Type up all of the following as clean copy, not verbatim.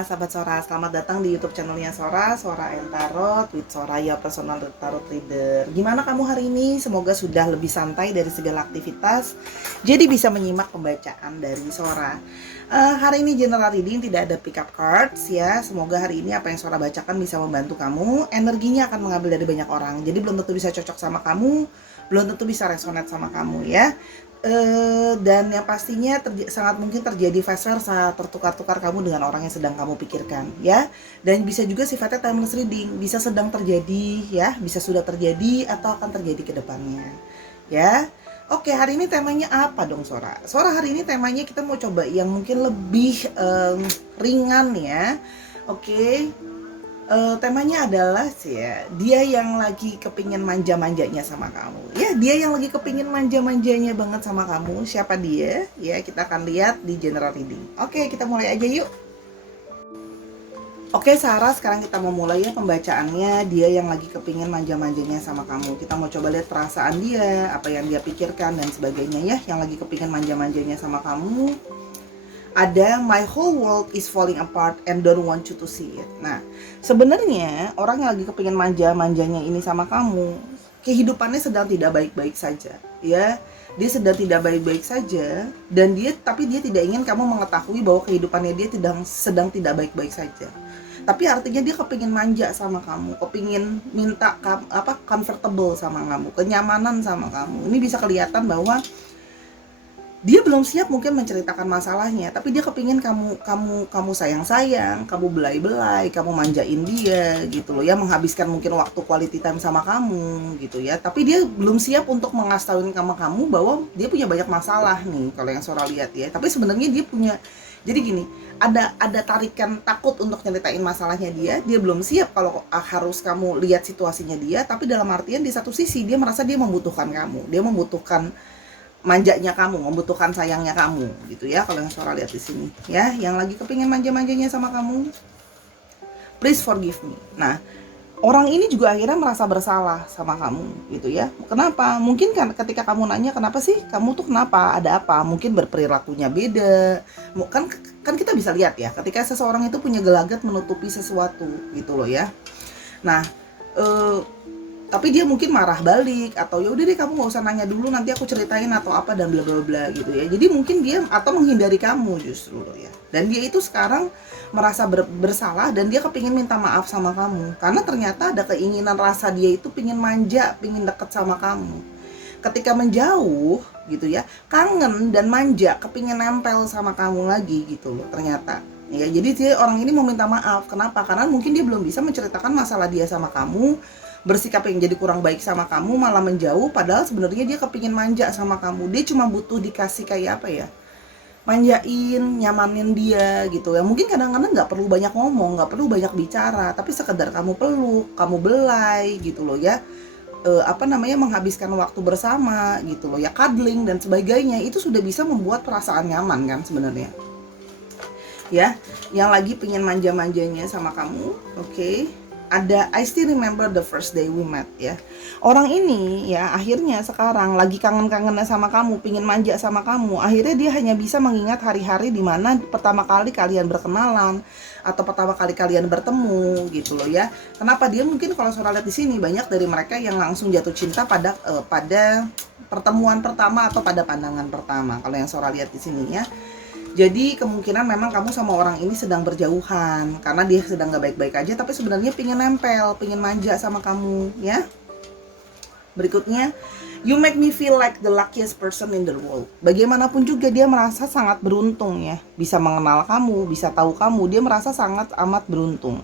sahabat Sora, selamat datang di YouTube channelnya Sora, Sora and Tarot with Soraya Personal Tarot Reader. Gimana kamu hari ini? Semoga sudah lebih santai dari segala aktivitas, jadi bisa menyimak pembacaan dari Sora. Hari ini general reading, tidak ada pick up cards ya. Semoga hari ini apa yang Sora bacakan bisa membantu kamu. Energinya akan mengambil dari banyak orang, jadi belum tentu bisa cocok sama kamu, belum tentu bisa resonate sama kamu ya. Dan yang pastinya sangat mungkin terjadi vice versa, tertukar-tukar kamu dengan orang yang sedang kamu pikirkan ya. Dan bisa juga sifatnya timeless reading, bisa sedang terjadi ya, bisa sudah terjadi atau akan terjadi ke depannya ya. Oke, hari ini temanya apa dong Sora? Sora hari ini temanya kita mau coba yang mungkin lebih ringan ya. Oke. Temanya adalah sih ya, dia yang lagi kepingin manja-manjanya sama kamu ya, dia yang lagi kepingin manja-manjanya banget sama kamu. Siapa dia ya, kita akan lihat di general reading. Oke, kita mulai aja yuk. Oke Sarah, sekarang kita mau mulai ya pembacaannya. Dia yang lagi kepingin manja-manjanya sama kamu. Kita mau coba lihat perasaan dia, apa yang dia pikirkan dan sebagainya ya. Yang lagi kepingin manja-manjanya sama kamu, ada my whole world is falling apart and don't want you to see it. Nah, sebenarnya orang yang lagi kepingin manja-manjanya ini sama kamu, kehidupannya sedang tidak baik-baik saja, ya. Dia sedang tidak baik-baik saja, dan tapi dia tidak ingin kamu mengetahui bahwa kehidupannya dia sedang tidak baik-baik saja. Tapi artinya dia kepingin manja sama kamu, kepingin minta comfortable sama kamu, kenyamanan sama kamu. Ini bisa kelihatan bahwa dia belum siap mungkin menceritakan masalahnya, tapi dia kepingin kamu sayang-sayang, kamu belai-belai, kamu manjain dia gitu loh ya, menghabiskan mungkin waktu quality time sama kamu gitu ya. Tapi dia belum siap untuk mengasih tauin sama kamu bahwa dia punya banyak masalah nih, kalau yang Sora lihat ya. Tapi sebenarnya dia punya, jadi gini, ada tarikan takut untuk nyeritain masalahnya dia belum siap kalau harus kamu lihat situasinya dia. Tapi dalam artian di satu sisi dia merasa dia membutuhkan kamu, dia membutuhkan manjanya kamu, membutuhkan sayangnya kamu gitu ya, kalau yang Sora lihat di sini ya, yang lagi kepingin manja-manjanya sama kamu. Please forgive me. Nah, orang ini juga akhirnya merasa bersalah sama kamu gitu ya. Kenapa? Mungkin kan ketika kamu nanya kenapa sih kamu tuh, kenapa, ada apa, mungkin berperilakunya beda. Kan kita bisa lihat ya, ketika seseorang itu punya gelagat menutupi sesuatu gitu loh ya. Nah, tapi dia mungkin marah balik, atau ya udah deh kamu nggak usah nanya dulu, nanti aku ceritain atau apa dan bla bla bla gitu ya. Jadi mungkin dia atau menghindari kamu justru loh ya. Dan dia itu sekarang merasa bersalah dan dia kepingin minta maaf sama kamu karena ternyata ada keinginan rasa dia itu pingin manja, pingin deket sama kamu. Ketika menjauh gitu ya, kangen dan manja, kepingin nempel sama kamu lagi gitu loh ternyata ya. Jadi dia, orang ini mau minta maaf. Kenapa? Karena mungkin dia belum bisa menceritakan masalah dia sama kamu, bersikap yang jadi kurang baik sama kamu, malah menjauh, padahal sebenarnya dia kepingin manja sama kamu. Dia cuma butuh dikasih kayak apa ya, manjain, nyamanin dia gitu ya. Mungkin kadang-kadang nggak perlu banyak ngomong, nggak perlu banyak bicara, tapi sekedar kamu peluk, kamu belai gitu loh ya, menghabiskan waktu bersama gitu loh ya, cuddling dan sebagainya, itu sudah bisa membuat perasaan nyaman kan sebenarnya ya, yang lagi pengen manja-manjanya sama kamu. Oke. Ada I still remember the first day we met ya. Orang ini ya akhirnya sekarang lagi kangen-kangennya sama kamu, pingin manja sama kamu. Akhirnya dia hanya bisa mengingat hari-hari di mana pertama kali kalian berkenalan atau pertama kali kalian bertemu gitu loh ya. Kenapa dia mungkin, kalau Sora lihat di sini, banyak dari mereka yang langsung jatuh cinta pada pertemuan pertama atau pada pandangan pertama, kalau yang Sora lihat di sini ya. Jadi kemungkinan memang kamu sama orang ini sedang berjauhan karena dia sedang gak baik-baik aja, tapi sebenarnya pingin nempel, pingin manja sama kamu ya. Berikutnya, you make me feel like the luckiest person in the world. Bagaimanapun juga dia merasa sangat beruntung ya, bisa mengenal kamu, bisa tahu kamu, dia merasa sangat amat beruntung.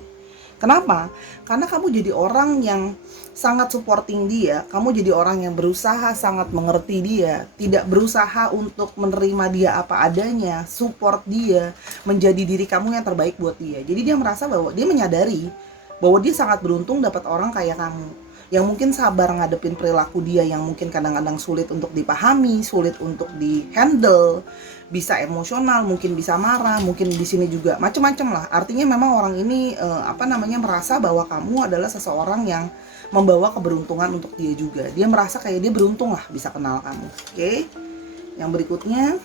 Kenapa? Karena kamu jadi orang yang sangat supporting dia, kamu jadi orang yang berusaha sangat mengerti dia, tidak berusaha untuk menerima dia apa adanya, support dia, menjadi diri kamu yang terbaik buat dia. Jadi dia merasa bahwa dia menyadari bahwa dia sangat beruntung dapat orang kayak kamu, yang mungkin sabar ngadepin perilaku dia yang mungkin kadang-kadang sulit untuk dipahami, sulit untuk di-handle, bisa emosional, mungkin bisa marah, mungkin di sini juga macam-macam lah. Artinya memang orang ini merasa bahwa kamu adalah seseorang yang membawa keberuntungan untuk dia juga. Dia merasa kayak dia beruntung lah bisa kenal kamu. Oke. Yang berikutnya,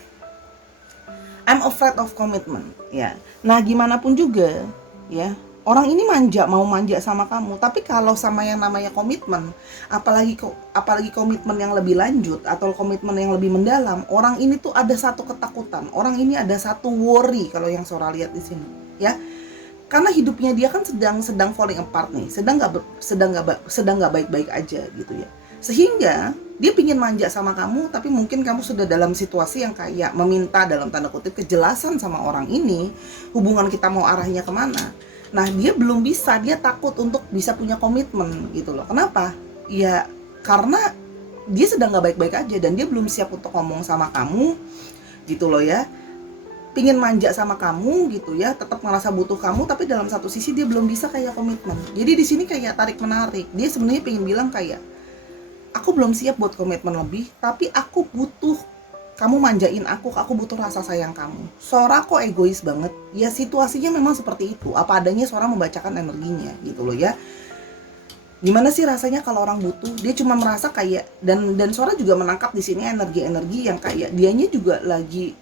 I'm afraid of commitment, ya. Nah, gimana pun juga, ya, orang ini mau manja sama kamu, tapi kalau sama yang namanya komitmen, apalagi komitmen yang lebih lanjut atau komitmen yang lebih mendalam, orang ini tuh ada satu ketakutan, orang ini ada satu worry kalau yang Sora lihat di sini, ya. Karena hidupnya dia kan sedang falling apart nih, sedang nggak baik-baik aja gitu ya. Sehingga dia pingin manja sama kamu, tapi mungkin kamu sudah dalam situasi yang kayak meminta dalam tanda kutip kejelasan sama orang ini, hubungan kita mau arahnya kemana. Nah, dia belum bisa, dia takut untuk bisa punya komitmen gitu loh. Kenapa? Ya karena dia sedang nggak baik-baik aja dan dia belum siap untuk ngomong sama kamu gitu loh ya. Pingin manja sama kamu gitu ya, tetap ngerasa butuh kamu, tapi dalam satu sisi dia belum bisa kayak komitmen. Jadi di sini kayak tarik menarik. Dia sebenarnya pingin bilang kayak, aku belum siap buat komitmen lebih, tapi aku butuh kamu manjain aku butuh rasa sayang kamu. Sora kok egois banget? Ya situasinya memang seperti itu. Apa adanya Sora membacakan energinya gitu loh ya. Gimana sih rasanya kalau orang butuh? Dia cuma merasa kayak dan Sora juga menangkap di sini energi-energi yang kayak dianya juga lagi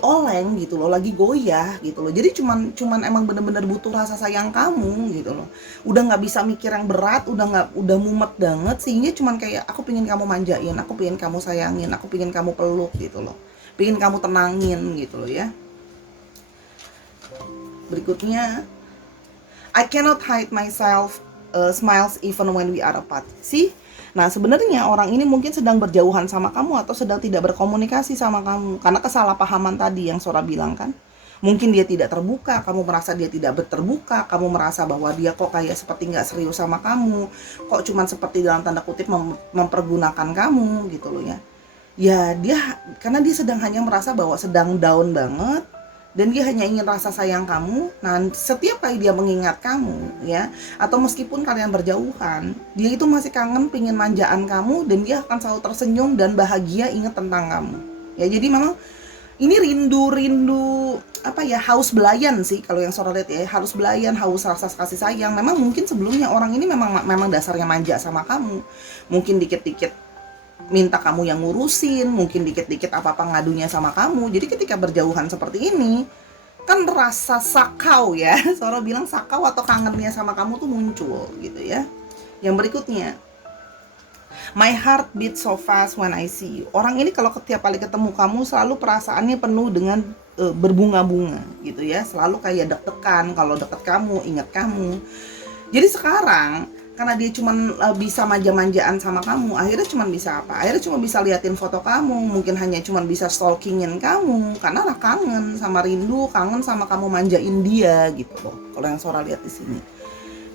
oleng gitu loh, lagi goyah gitu loh. Jadi cuman emang bener-bener butuh rasa sayang kamu gitu loh. Udah nggak bisa mikir yang berat, udah mumet banget, sehingga cuman kayak aku pengen kamu manjain, aku pengen kamu sayangin, aku pengen kamu peluk gitu loh, pengen kamu tenangin gitu loh ya. Berikutnya, I cannot hide myself smiles even when we are apart. See? Nah, sebenarnya orang ini mungkin sedang berjauhan sama kamu atau sedang tidak berkomunikasi sama kamu karena kesalahpahaman tadi yang Sora bilang kan. Mungkin dia tidak terbuka, kamu merasa dia tidak terbuka, kamu merasa bahwa dia kok kayak seperti nggak serius sama kamu, kok cuman seperti dalam tanda kutip mempergunakan kamu gitu loh ya. Ya dia karena dia sedang hanya merasa bahwa sedang down banget, dan dia hanya ingin rasa sayang kamu. Nah, setiap kali dia mengingat kamu ya, atau meskipun kalian berjauhan, dia itu masih kangen, pingin manjaan kamu, dan dia akan selalu tersenyum dan bahagia ingat tentang kamu ya. Jadi memang ini rindu apa ya, haus belayan sih kalau yang Sora lihat ya, haus belayan, haus rasa kasih sayang. Memang mungkin sebelumnya orang ini memang dasarnya manja sama kamu, mungkin dikit-dikit minta kamu yang ngurusin, mungkin dikit-dikit apa-apa ngadunya sama kamu. Jadi ketika berjauhan seperti ini, kan rasa sakau ya, Sora bilang sakau atau kangennya sama kamu tuh muncul gitu ya. Yang berikutnya, my heart beats so fast when I see you. Orang ini kalau setiap kali ketemu kamu selalu perasaannya penuh dengan berbunga-bunga gitu ya, selalu kayak deg-degan kalau deket kamu, ingat kamu. Jadi sekarang karena dia cuma bisa manja-manjaan sama kamu, akhirnya cuma bisa apa? Akhirnya cuma bisa liatin foto kamu, mungkin hanya cuma bisa stalkingin kamu, karena lah kangen sama rindu, kangen sama kamu manjain dia gitu loh. Kalau yang Sora lihat di sini.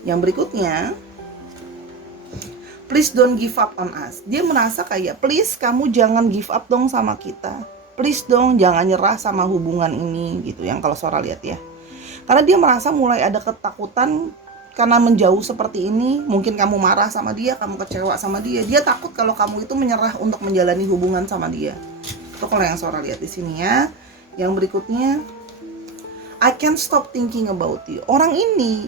Yang berikutnya, please don't give up on us. Dia merasa kayak, please kamu jangan give up dong sama kita. Please dong jangan nyerah sama hubungan ini gitu. Yang kalau Sora lihat ya. Karena dia merasa mulai ada ketakutan karena menjauh seperti ini, mungkin kamu marah sama dia, kamu kecewa sama dia. Dia takut kalau kamu itu menyerah untuk menjalani hubungan sama dia. Itu kalau yang Sora lihat di sini ya. Yang berikutnya, I can't stop thinking about you. Orang ini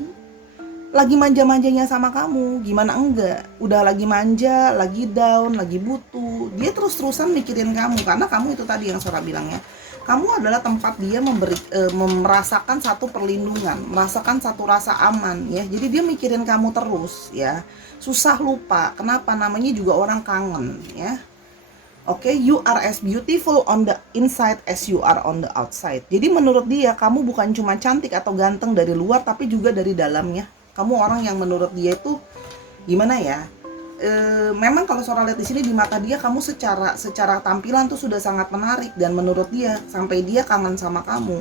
lagi manja-manjanya sama kamu, gimana enggak? Udah lagi manja, lagi down, lagi butuh. Dia terus-terusan mikirin kamu karena kamu itu tadi yang Sora bilang ya. Kamu adalah tempat dia merasakan satu perlindungan, merasakan satu rasa aman ya. Jadi dia mikirin kamu terus ya. Susah lupa. Kenapa? Namanya juga orang kangen ya. Oke, you are as beautiful on the inside as you are on the outside. Jadi menurut dia kamu bukan cuma cantik atau ganteng dari luar, tapi juga dari dalamnya. Kamu orang yang menurut dia itu gimana ya? Memang kalau Sora lihat di sini di mata dia kamu secara tampilan tuh sudah sangat menarik, dan menurut dia sampai dia kangen sama kamu,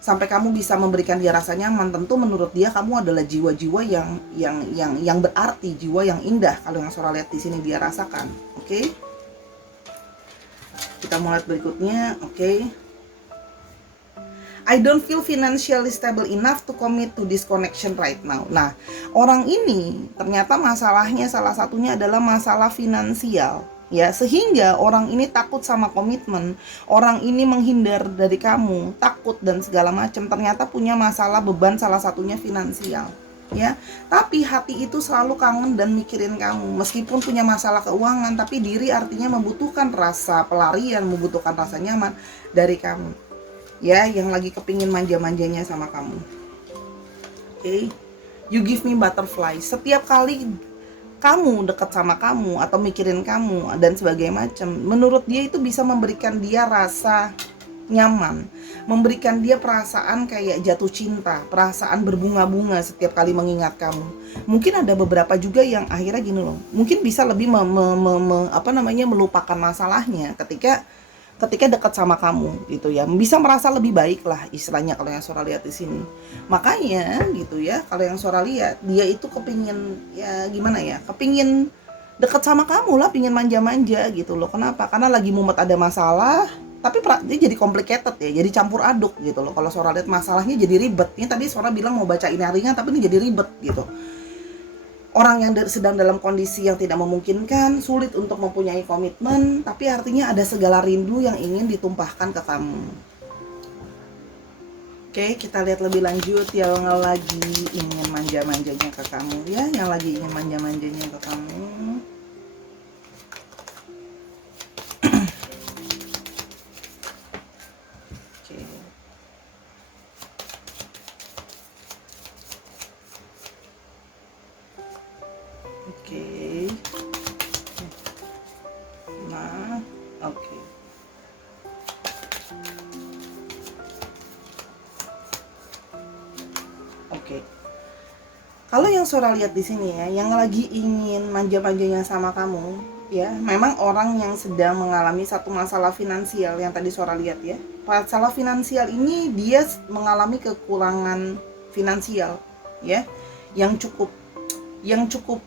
sampai kamu bisa memberikan dia rasa nyaman, tentu menurut dia kamu adalah jiwa-jiwa yang berarti, jiwa yang indah. Kalau yang Sora lihat di sini dia rasakan. Oke? Kita mulai berikutnya. Oke? I don't feel financially stable enough to commit to this connection right now. Nah, orang ini ternyata masalahnya salah satunya adalah masalah finansial. Ya, sehingga orang ini takut sama komitmen, orang ini menghindar dari kamu, takut dan segala macam. Ternyata punya masalah beban, salah satunya finansial. Ya, tapi hati itu selalu kangen dan mikirin kamu. Meskipun punya masalah keuangan, tapi diri artinya membutuhkan rasa pelarian, membutuhkan rasa nyaman dari kamu. ya, yang lagi kepingin manja-manjanya sama kamu. Oke, you give me butterfly. Setiap kali kamu dekat sama kamu atau mikirin kamu dan sebagainya macam, menurut dia itu bisa memberikan dia rasa nyaman, memberikan dia perasaan kayak jatuh cinta, perasaan berbunga-bunga setiap kali mengingat kamu. Mungkin ada beberapa juga yang akhirnya gini loh, mungkin bisa lebih melupakan masalahnya ketika dekat sama kamu gitu ya, bisa merasa lebih baik lah istilahnya kalau yang Sora lihat di sini. Makanya gitu ya, kalau yang Sora lihat dia itu kepingin, ya gimana ya, kepingin dekat sama kamu lah, pingin manja-manja gitu loh. Kenapa? Karena lagi mumet ada masalah, tapi dia jadi complicated ya, jadi campur aduk gitu loh. Kalau Sora lihat masalahnya jadi ribet. Ini tadi Sora bilang mau bacain yang ringan, tapi ini jadi ribet gitu. Orang yang sedang dalam kondisi yang tidak memungkinkan, sulit untuk mempunyai komitmen, tapi artinya ada segala rindu yang ingin ditumpahkan ke kamu. Oke, kita lihat lebih lanjut yang lagi ingin manja-manjanya ke kamu ya, yang lagi ingin manja-manjanya ke kamu. Oke. Nah, oke. Oke. Kalau yang Sora lihat di sini ya, yang lagi ingin manja-manjanya sama kamu, ya, memang orang yang sedang mengalami satu masalah finansial yang tadi Sora lihat ya. Masalah finansial ini dia mengalami kekurangan finansial, ya, yang cukup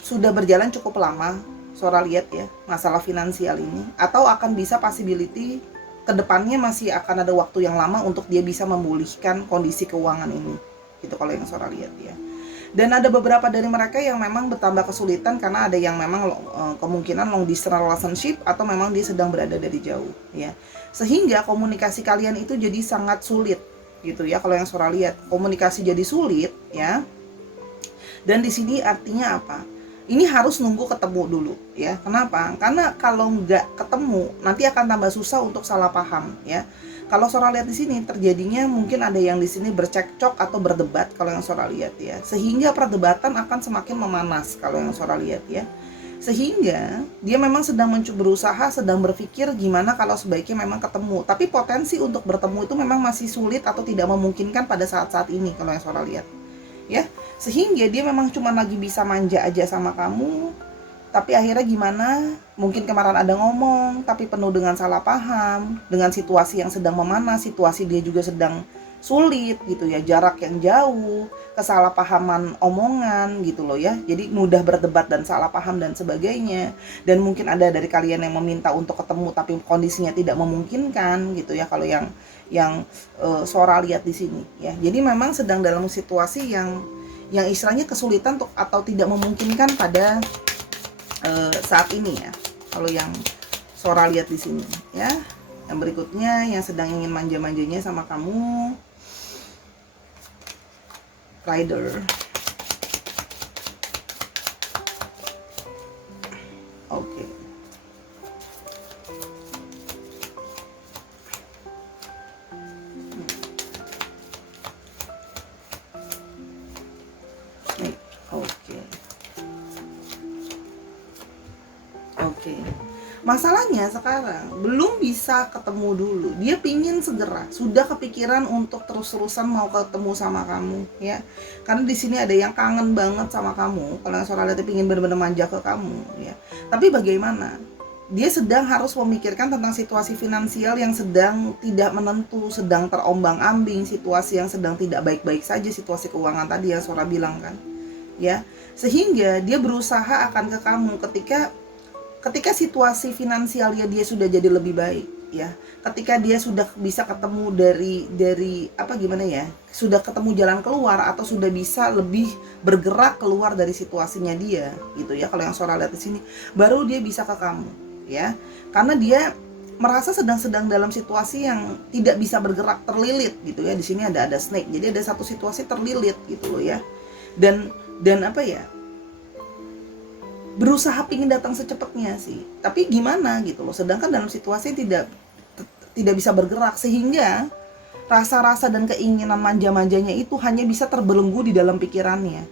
sudah berjalan cukup lama. Sora lihat ya, masalah finansial ini, atau akan bisa possibility kedepannya masih akan ada waktu yang lama untuk dia bisa memulihkan kondisi keuangan ini. Gitu kalau yang Sora lihat ya. Dan ada beberapa dari mereka yang memang bertambah kesulitan karena ada yang memang kemungkinan long distance relationship atau memang dia sedang berada dari jauh ya. Sehingga komunikasi kalian itu jadi sangat sulit gitu ya. Kalau yang Sora lihat, komunikasi jadi sulit ya. Dan di sini artinya apa? Ini harus nunggu ketemu dulu ya. Kenapa? Karena kalau nggak ketemu nanti akan tambah susah untuk salah paham ya. Kalau Sora lihat di sini terjadinya mungkin ada yang di sini bercekcok atau berdebat kalau yang Sora lihat ya. Sehingga perdebatan akan semakin memanas kalau yang Sora lihat ya. Sehingga dia memang sedang berusaha, sedang berpikir gimana kalau sebaiknya memang ketemu. Tapi potensi untuk bertemu itu memang masih sulit atau tidak memungkinkan pada saat-saat ini kalau yang Sora lihat ya. Sehingga dia memang cuma lagi bisa manja aja sama kamu, tapi akhirnya gimana, mungkin kemarin ada ngomong tapi penuh dengan salah paham, dengan situasi yang sedang memanas, situasi dia juga sedang sulit gitu ya, jarak yang jauh, kesalahpahaman omongan gitu loh ya, jadi mudah berdebat dan salah paham dan sebagainya. Dan mungkin ada dari kalian yang meminta untuk ketemu tapi kondisinya tidak memungkinkan gitu ya, kalau yang Sora lihat di sini ya. Jadi memang sedang dalam situasi yang istilahnya kesulitan atau tidak memungkinkan pada saat ini ya. Kalau yang Sora lihat di sini ya. Yang berikutnya yang sedang ingin manja-manjanya sama kamu, Rider. Oke. Oke. Masalahnya sekarang belum bisa ketemu dulu. Dia pingin segera, sudah kepikiran untuk terus-terusan mau ketemu sama kamu, ya. Karena di sini ada yang kangen banget sama kamu. Kalau yang Sora lihat pingin benar-benar manja ke kamu, ya. Tapi bagaimana? Dia sedang harus memikirkan tentang situasi finansial yang sedang tidak menentu, sedang terombang-ambing, situasi yang sedang tidak baik-baik saja, situasi keuangan tadi yang Sora bilang kan, ya. Sehingga dia berusaha akan ke kamu ketika situasi finansialnya dia sudah jadi lebih baik ya, ketika dia sudah bisa ketemu dari apa gimana ya, sudah ketemu jalan keluar atau sudah bisa lebih bergerak keluar dari situasinya dia gitu ya. Kalau yang Sora lihat di sini baru dia bisa ke kamu ya, karena dia merasa sedang dalam situasi yang tidak bisa bergerak, terlilit gitu ya. Di sini ada snake, jadi ada satu situasi terlilit gitu loh ya, dan apa ya, berusaha pingin datang secepatnya sih, tapi gimana gitu loh, sedangkan dalam situasi tidak bisa bergerak, sehingga rasa-rasa dan keinginan manja-manjanya itu hanya bisa terbelenggu di dalam pikirannya,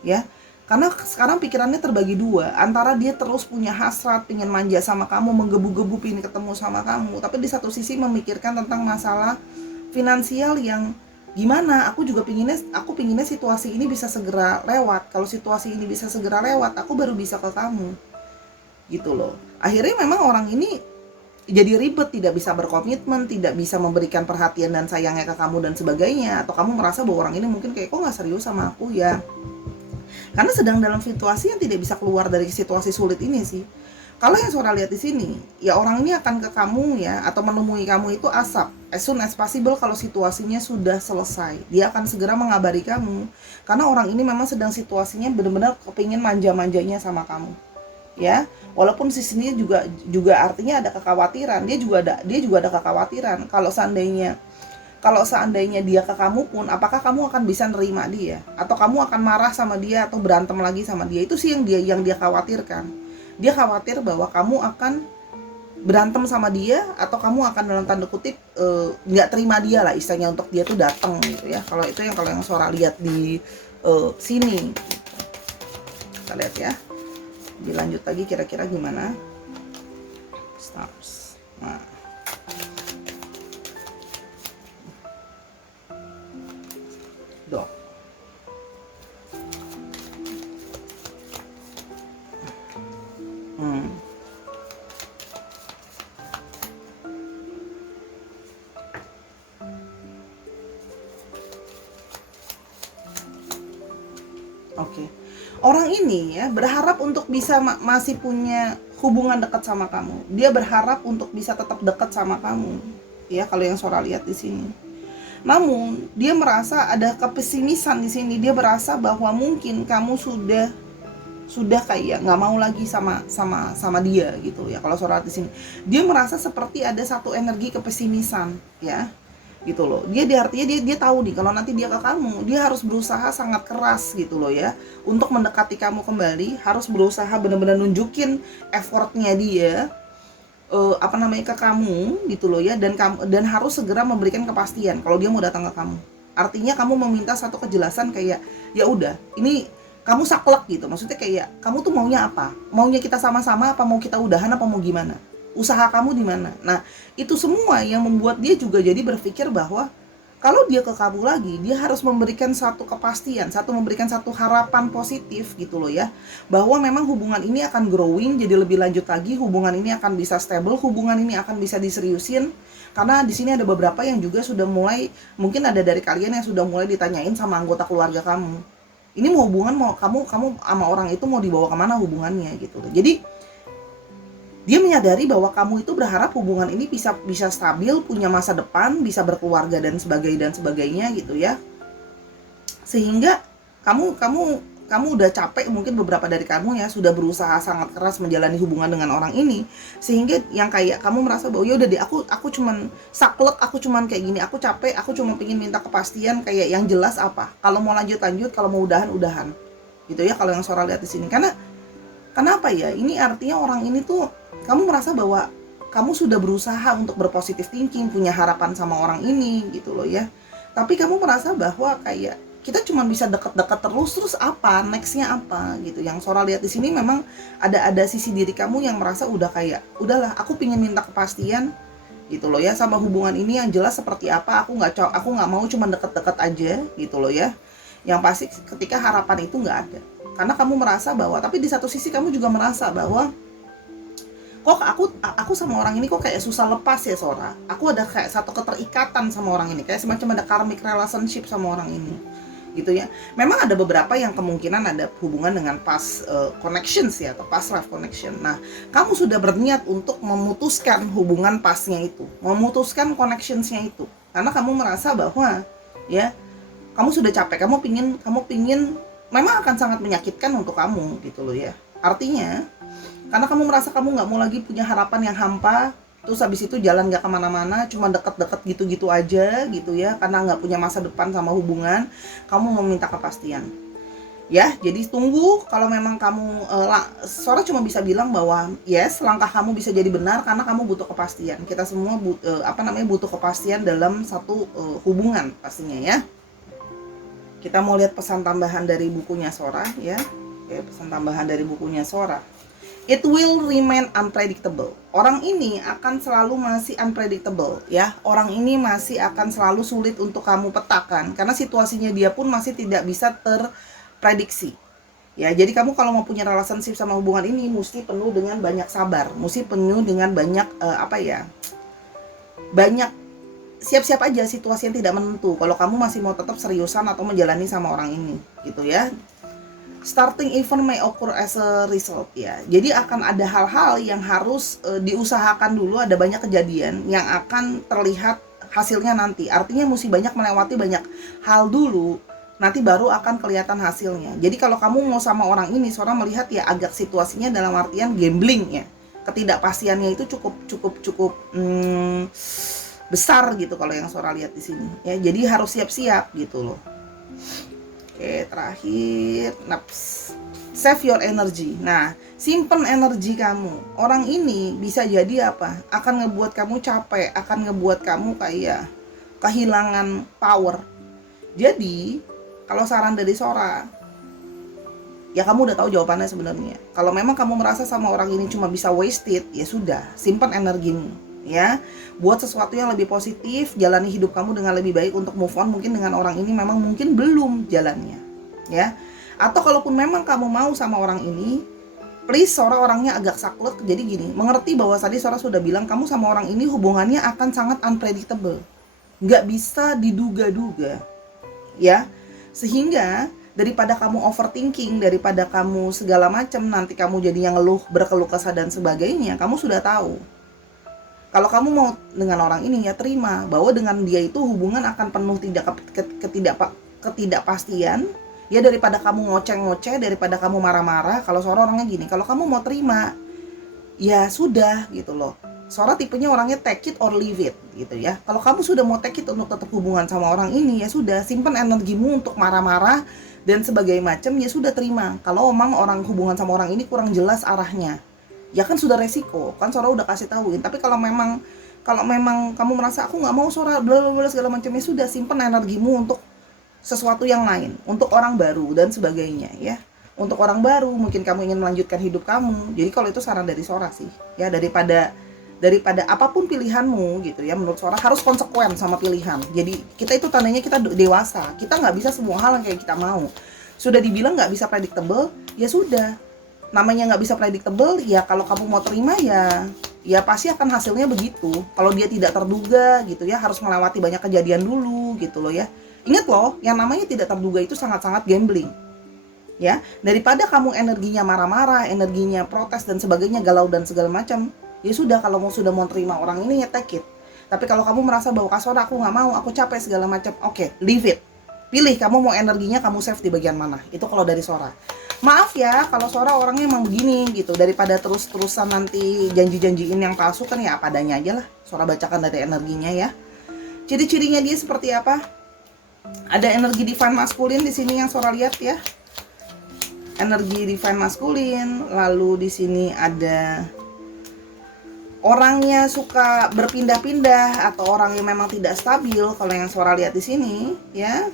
ya. Karena sekarang pikirannya terbagi dua, antara dia terus punya hasrat, pengen manja sama kamu, menggebu-gebu pengen ketemu sama kamu, tapi di satu sisi memikirkan tentang masalah finansial yang gimana, aku pinginnya situasi ini bisa segera lewat. Kalau situasi ini bisa segera lewat, aku baru bisa ke kamu, gitu loh. Akhirnya memang orang ini jadi ribet, tidak bisa berkomitmen, tidak bisa memberikan perhatian dan sayangnya ke kamu dan sebagainya. Atau kamu merasa bahwa orang ini mungkin kayak, kok nggak serius sama aku ya, karena sedang dalam situasi yang tidak bisa keluar dari situasi sulit ini sih. Kalau yang Sora lihat di sini, ya orang ini akan ke kamu ya, atau menemui kamu itu ASAP, as soon as possible. Kalau situasinya sudah selesai, dia akan segera mengabari kamu. Karena orang ini memang sedang situasinya benar-benar kepingin manja-manjanya sama kamu, ya. Walaupun di sini juga artinya ada kekhawatiran, dia juga ada kekhawatiran kalau seandainya dia ke kamu pun, apakah kamu akan bisa nerima dia, atau kamu akan marah sama dia atau berantem lagi sama dia. Itu sih yang dia khawatirkan. Dia khawatir bahwa kamu akan berantem sama dia, atau kamu akan dalam tanda kutip nggak terima dia lah istilahnya, untuk dia tuh datang gitu ya. Kalau yang Sora lihat di sini gitu. Kita lihat ya, dilanjut lagi kira-kira gimana. Stars. Nah, doh. Oke. Orang ini ya berharap untuk bisa masih punya hubungan dekat sama kamu. Dia berharap untuk bisa tetap dekat sama kamu. Ya, kalau yang Sora lihat di sini. Namun, dia merasa ada kepesimisan di sini. Dia berasa bahwa mungkin kamu sudah kayak nggak mau lagi sama dia gitu ya. Kalau Sora lihat di sini, dia merasa seperti ada satu energi kepesimisan, ya. Gitu loh. Artinya dia tahu nih kalau nanti dia ke kamu, dia harus berusaha sangat keras gitu loh ya, untuk mendekati kamu kembali, harus berusaha benar-benar nunjukin effortnya dia ke kamu gitu loh ya, dan harus segera memberikan kepastian kalau dia mau datang ke kamu. Artinya kamu meminta satu kejelasan kayak, ya udah, ini kamu saklek gitu. Maksudnya kayak, kamu tuh maunya apa? Maunya kita sama-sama apa mau kita udahan apa mau gimana? Usaha kamu di mana? Nah, itu semua yang membuat dia juga jadi berpikir bahwa kalau dia ke kamu lagi, dia harus memberikan satu kepastian, memberikan satu harapan positif gitu loh ya, bahwa memang hubungan ini akan growing, jadi lebih lanjut lagi, hubungan ini akan bisa stable, hubungan ini akan bisa diseriusin. Karena di sini ada beberapa yang juga sudah mulai, mungkin ada dari kalian yang sudah mulai ditanyain sama anggota keluarga kamu, ini mau hubungan, mau kamu sama orang itu mau dibawa kemana hubungannya gitu loh. Jadi dia menyadari bahwa kamu itu berharap hubungan ini bisa stabil, punya masa depan, bisa berkeluarga dan sebagainya gitu ya. Sehingga kamu udah capek, mungkin beberapa dari kamu ya sudah berusaha sangat keras menjalani hubungan dengan orang ini, sehingga yang kayak kamu merasa bahwa ya udah deh, aku cuman saklek, aku cuman kayak gini, aku capek, aku cuma pengen minta kepastian kayak yang jelas apa. Kalau mau lanjut, kalau mau udahan gitu ya. Kalau yang Sora lihat di sini, karena kenapa ya? Ini artinya orang ini tuh, kamu merasa bahwa kamu sudah berusaha untuk berpositif thinking, punya harapan sama orang ini gitu loh ya. Tapi kamu merasa bahwa kayak kita cuma bisa deket-deket terus apa, nextnya apa gitu. Yang Sora lihat di sini memang ada sisi diri kamu yang merasa udah kayak, udahlah, aku pingin minta kepastian gitu loh ya, sama hubungan ini yang jelas seperti apa. Aku nggak mau cuma deket-deket aja gitu loh ya. Yang pasti ketika harapan itu nggak ada. Karena kamu merasa bahwa, tapi di satu sisi kamu juga merasa bahwa kok aku sama orang ini kok kayak susah lepas ya Sora. Aku ada kayak satu keterikatan sama orang ini, kayak semacam ada karmic relationship sama orang ini gitu ya. Memang ada beberapa yang kemungkinan ada hubungan dengan past connections ya, atau past life connection. Nah, kamu sudah berniat untuk memutuskan hubungan pastnya itu, memutuskan connectionsnya itu, karena kamu merasa bahwa ya kamu sudah capek, kamu pingin memang akan sangat menyakitkan untuk kamu gitu loh ya. Artinya karena kamu merasa kamu nggak mau lagi punya harapan yang hampa, terus habis itu jalan nggak kemana-mana, cuma deket-deket gitu-gitu aja gitu ya, karena nggak punya masa depan sama hubungan, kamu meminta kepastian. Ya, jadi tunggu. Kalau memang kamu Sora cuma bisa bilang bahwa yes, langkah kamu bisa jadi benar karena kamu butuh kepastian. Kita semua butuh kepastian dalam satu hubungan pastinya ya. Kita mau lihat pesan tambahan dari bukunya Sora ya. Oke, pesan tambahan dari bukunya Sora. It will remain unpredictable. Orang ini akan selalu masih unpredictable ya. Orang ini masih akan selalu sulit untuk kamu petakan karena situasinya dia pun masih tidak bisa terprediksi. Ya, jadi kamu kalau mau punya relationship sama hubungan ini mesti penuh dengan banyak sabar, mesti penuh dengan banyak banyak siap-siap aja situasi yang tidak menentu. Kalau kamu masih mau tetap seriusan atau menjalani sama orang ini, gitu ya. Starting event may occur as a result ya. Jadi akan ada hal-hal yang harus diusahakan dulu, ada banyak kejadian yang akan terlihat hasilnya nanti. Artinya mesti banyak melewati banyak hal dulu, nanti baru akan kelihatan hasilnya. Jadi kalau kamu mau sama orang ini, Sora melihat ya agak situasinya dalam artian gambling ya. Ketidakpastiannya itu cukup besar gitu kalau yang Sora lihat di sini ya. Jadi harus siap-siap gitu loh. Oke, terakhir, save your energy. Nah, simpen energi kamu. Orang ini bisa jadi apa? Akan ngebuat kamu capek, akan ngebuat kamu kayak kehilangan power. Jadi, kalau saran dari Sora, ya kamu udah tahu jawabannya sebenarnya. Kalau memang kamu merasa sama orang ini cuma bisa wasted, ya sudah, simpan energimu. Ya, buat sesuatu yang lebih positif, jalani hidup kamu dengan lebih baik untuk move on. Mungkin dengan orang ini memang mungkin belum jalannya ya, atau kalaupun memang kamu mau sama orang ini, please Sora orangnya agak saklek. Jadi gini, mengerti bahwa tadi Sora sudah bilang kamu sama orang ini hubungannya akan sangat unpredictable, nggak bisa diduga-duga ya, sehingga daripada kamu overthinking, daripada kamu segala macam nanti kamu jadi yang berkeluh kesah dan sebagainya, kamu sudah tahu. Kalau kamu mau dengan orang ini ya terima bahwa dengan dia itu hubungan akan penuh ketidakpastian. Ya daripada kamu ngoceh-ngoceh, daripada kamu marah-marah. Kalau Sora orangnya gini, kalau kamu mau terima, ya sudah gitu loh. Sora tipenya orangnya take it or leave it gitu ya. Kalau kamu sudah mau take it untuk tetap hubungan sama orang ini, ya sudah, simpan energimu untuk marah-marah dan sebagainya macam, ya sudah terima. Kalau memang orang hubungan sama orang ini kurang jelas arahnya, ya kan sudah resiko, kan Sora udah kasih tahuin. Tapi kalau memang kamu merasa aku nggak mau Sora, blablabla segala macamnya, sudah simpan energimu untuk sesuatu yang lain, untuk orang baru dan sebagainya ya. Untuk orang baru mungkin kamu ingin melanjutkan hidup kamu. Jadi kalau itu saran dari Sora sih ya, daripada apapun pilihanmu gitu ya, menurut Sora harus konsekuen sama pilihan. Jadi kita itu tandanya kita dewasa, kita nggak bisa semua hal yang kayak kita mau. Sudah dibilang nggak bisa predictable, ya sudah, namanya nggak bisa predictable ya. Kalau kamu mau terima ya pasti akan hasilnya begitu. Kalau dia tidak terduga gitu ya, harus melewati banyak kejadian dulu gitu loh ya. Ingat loh, yang namanya tidak terduga itu sangat-sangat gambling ya. Daripada kamu energinya marah-marah, energinya protes dan sebagainya, galau dan segala macam, ya sudah, kalau sudah mau terima orang ini ya take it. Tapi kalau kamu merasa bahwa Sora aku nggak mau, aku capek segala macam, oke, leave it. Pilih kamu mau energinya kamu save di bagian mana. Itu kalau dari Sora. Maaf ya kalau Sora orangnya emang begini gitu, daripada terus-terusan nanti janji-janjiin yang palsu, kan ya apa adanya aja lah. Sora bacakan dari energinya ya. Ciri-cirinya dia seperti apa? Ada energi divine maskulin di sini yang Sora lihat ya. Energi divine maskulin, lalu di sini ada orangnya suka berpindah-pindah atau orang yang memang tidak stabil kalau yang Sora lihat di sini ya.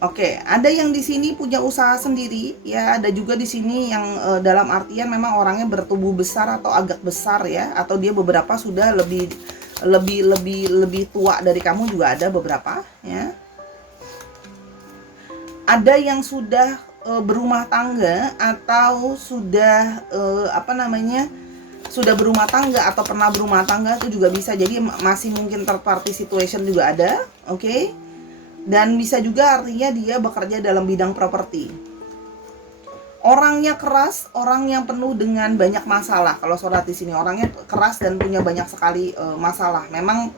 Oke, ada yang di sini punya usaha sendiri ya, ada juga di sini yang dalam artian memang orangnya bertubuh besar atau agak besar ya, atau dia beberapa sudah lebih tua dari kamu juga ada beberapa ya. Ada yang sudah berumah tangga atau sudah sudah berumah tangga atau pernah berumah tangga, itu juga bisa. Jadi masih mungkin third party situation juga ada, oke? Dan bisa juga artinya dia bekerja dalam bidang properti. Orangnya keras, orang yang penuh dengan banyak masalah. Kalau Sora di sini orangnya keras dan punya banyak sekali masalah. Memang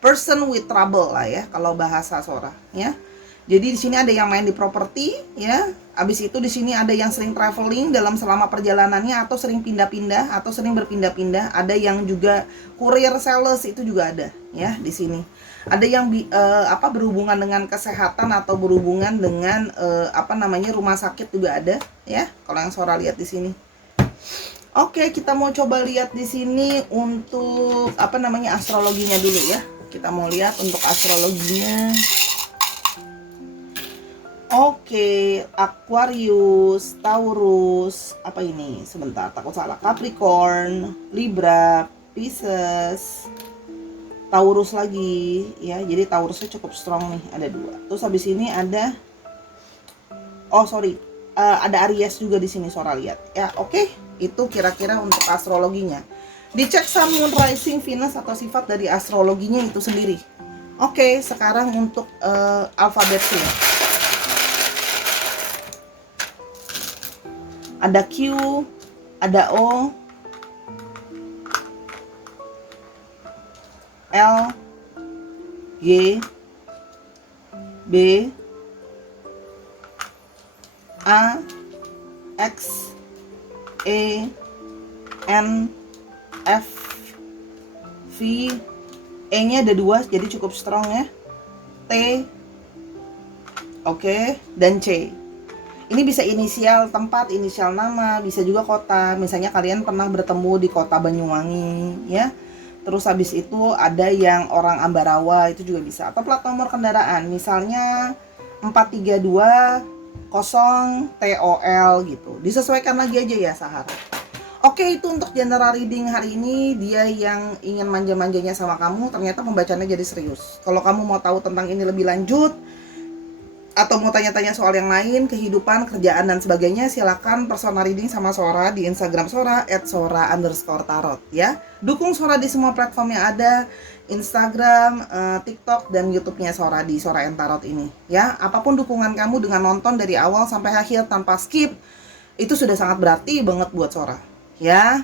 person with trouble lah ya kalau bahasa Sora ya. Jadi di sini ada yang main di properti ya. Habis itu di sini ada yang sering traveling dalam selama perjalanannya atau sering pindah-pindah atau sering berpindah-pindah. Ada yang juga courier sales itu juga ada ya di sini. Ada yang berhubungan dengan kesehatan atau berhubungan dengan rumah sakit juga ada ya. Kalau yang Sora lihat di sini. Oke, kita mau coba lihat di sini untuk astrologinya dulu ya. Kita mau lihat untuk astrologinya. Oke, Aquarius, Taurus, apa ini? Sebentar, takut salah. Capricorn, Libra, Pisces, Taurus lagi, ya. Jadi Taurusnya cukup strong nih, ada 2. Terus habis ini ada, ada Aries juga di sini, Sora lihat. Ya, oke. Itu kira-kira untuk astrologinya. Dicek Sun, Moon, Rising, Venus atau sifat dari astrologinya itu sendiri. Oke, sekarang untuk alfabetnya. Ada Q, ada O, L, Y, B, A, X, E, N, F, V, E-nya ada 2, jadi cukup strong ya. T, oke, dan C. Ini bisa inisial tempat, inisial nama, bisa juga kota. Misalnya kalian pernah bertemu di kota Banyuwangi, ya. Terus habis itu ada yang orang Ambarawa, itu juga bisa. Atau plat nomor kendaraan, misalnya 4320 TOL gitu. Disesuaikan lagi aja ya, Sahara. Oke, itu untuk general reading hari ini. Dia yang ingin manja-manjanya sama kamu, ternyata pembacanya jadi serius. Kalau kamu mau tahu tentang ini lebih lanjut, atau mau tanya-tanya soal yang lain, kehidupan, kerjaan, dan sebagainya, silakan personal reading sama Sora di Instagram Sora @sora_tarot ya. Dukung Sora di semua platform yang ada, Instagram, TikTok, dan YouTube-nya Sora di Sora and Tarot ini ya. Apapun dukungan kamu dengan nonton dari awal sampai akhir tanpa skip, itu sudah sangat berarti banget buat Sora ya.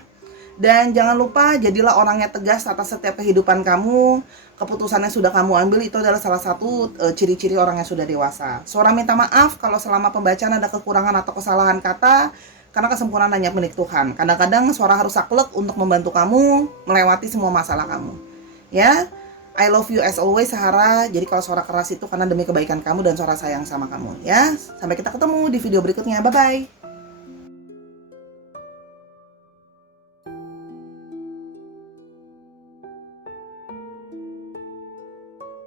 Dan jangan lupa, jadilah orang yang tegas atas setiap kehidupan kamu. Keputusannya sudah kamu ambil, itu adalah salah satu ciri-ciri orang yang sudah dewasa. Sora minta maaf kalau selama pembacaan ada kekurangan atau kesalahan kata, karena kesempurnaan hanya milik Tuhan. Kadang-kadang Sora harus saklek untuk membantu kamu melewati semua masalah kamu. Ya, I love you as always, Sahara. Jadi kalau Sora keras itu karena demi kebaikan kamu dan Sora sayang sama kamu. Ya, sampai kita ketemu di video berikutnya. Bye-bye.